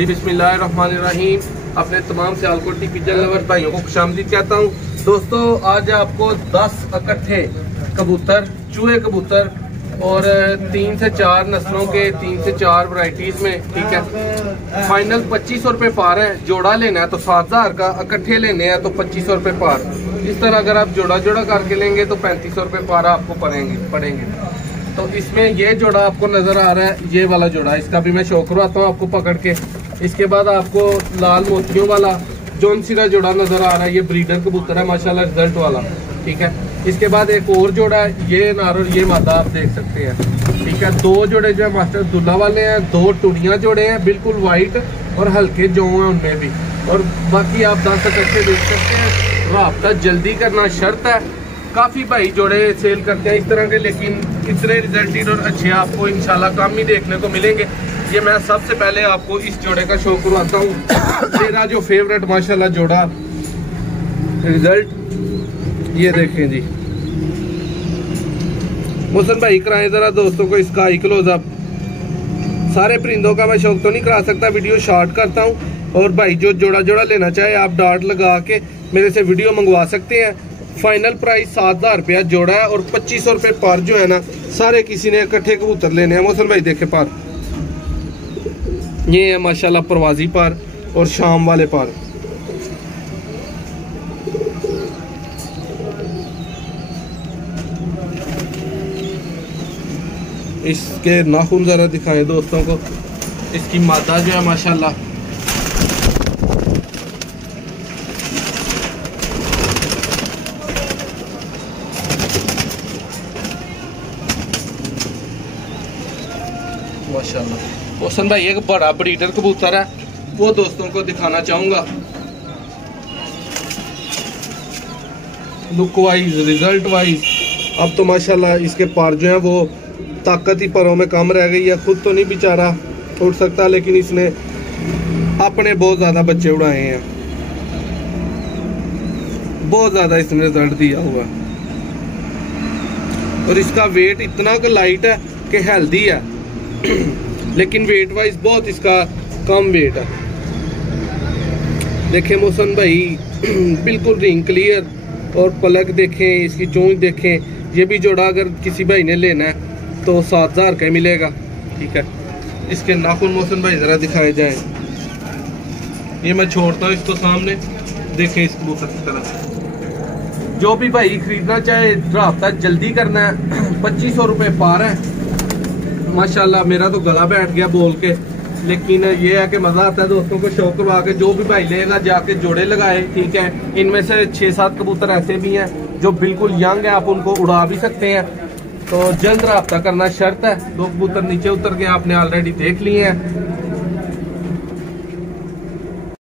जी बिस्मिल्लाहिर्रहमानिर्रहीम। अपने तमाम सियालकोटी पिजन लवर भाइयों को खुशामदीद कहता हूँ। दोस्तों आज आपको 10 इकट्ठे कबूतर, चूहे कबूतर और 3 से 4 नस्लों के 3 से 4 वैरायटीज में, ठीक है, फाइनल 2500 रुपये पार है। जोड़ा लेना है तो 7000 का, इकट्ठे लेने हैं तो 2500 रुपये पार। इस तरह अगर आप जोड़ा जोड़ा करके लेंगे तो 3500 रुपये पार आपको पड़ेंगे। तो इसमें ये जोड़ा आपको नजर आ रहा है, ये वाला जोड़ा, इसका भी मैं शो करवाता हूँ आपको पकड़ के। इसके बाद आपको लाल मोतियों वाला जौन सिरा जोड़ा नजर आ रहा है, ये ब्रीडर कबूतर है माशाल्लाह, रिजल्ट वाला, ठीक है। इसके बाद एक और जोड़ा है, ये नार और ये मादा आप देख सकते हैं, ठीक है। 2 जोड़े जो है मास्टर दुल्ला वाले हैं, 2 टुड़ियाँ जोड़े हैं बिल्कुल वाइट और हल्के जो हैं उनमें भी। और बाकी आप 10 इकट्ठे देख सकते हैं। राब्ता जल्दी करना शर्त है। काफ़ी भाई जोड़े सेल करते हैं इस तरह के, लेकिन इतने रिजल्टेड और अच्छे आपको इंशाल्लाह कम ही देखने को मिलेंगे। ये मैं सबसे पहले आपको इस जोड़े का शो करवाता हूँ। मेरा जो फेवरेट माशाल्लाह जोड़ा, रिजल्ट ये देखें जी। मोहसन भाई कराएं जरा दोस्तों को इसका आई क्लोजअप। सारे परिंदों का मैं शौक तो नहीं करा सकता, वीडियो शॉर्ट करता हूँ। और भाई जो जोड़ा जोड़ा लेना चाहे आप डार्ट लगा के मेरे से वीडियो मंगवा सकते हैं। फाइनल प्राइस 7000 रुपया जोड़ा है और 2500 रुपये पार जो है ना, सारे किसी ने इकट्ठे कबूतर लेने हैं। मोहसन भाई देखे पार, ये है माशाल्लाह परवाजी पार और शाम वाले पार। इसके नाखून जरा दिखाएं दोस्तों को। इसकी मादा जो है माशाल्लाह मोहसन भाई एक बड़ा ब्रीडर कबूतर है, वो दोस्तों को दिखाना चाहूंगा। लुक वाइज, रिजल्ट वाइज अब तो माशाल्लाह इसके पार जो है वो ताकत ही परों में कम रह गई है। खुद तो नहीं बेचारा उड़ सकता, लेकिन इसने अपने बहुत ज्यादा बच्चे उड़ाए हैं, बहुत ज्यादा इसने रिजल्ट दिया हुआ। और इसका वेट इतना लाइट है कि हेल्दी है लेकिन वेट वाइज बहुत इसका कम वेट है। देखें मोहसन भाई बिल्कुल रिंग क्लियर, और पलक देखें, इसकी चोंच देखें। ये भी जोड़ा अगर किसी भाई ने लेना है तो 7000 का मिलेगा, ठीक है। इसके नाखून मोहसन भाई जरा दिखाए जाएं। ये मैं छोड़ता हूँ इसको सामने, देखें इस कबूतर की तरफ। जो भी भाई खरीदना चाहे राब्ता जल्दी करना है। 2500 रुपये पार है माशाल्लाह। मेरा तो गला बैठ गया बोल के, लेकिन ये है कि मजा आता है दोस्तों को शौक करवा के। जो भी भाई लेगा जाके जोड़े लगाए, ठीक है। इनमें से 6-7 कबूतर ऐसे भी हैं जो बिल्कुल यंग है, आप उनको उड़ा भी सकते हैं। तो जल्द राब्ता करना शर्त है। 2 कबूतर नीचे उतर के आपने ऑलरेडी देख लिए हैं।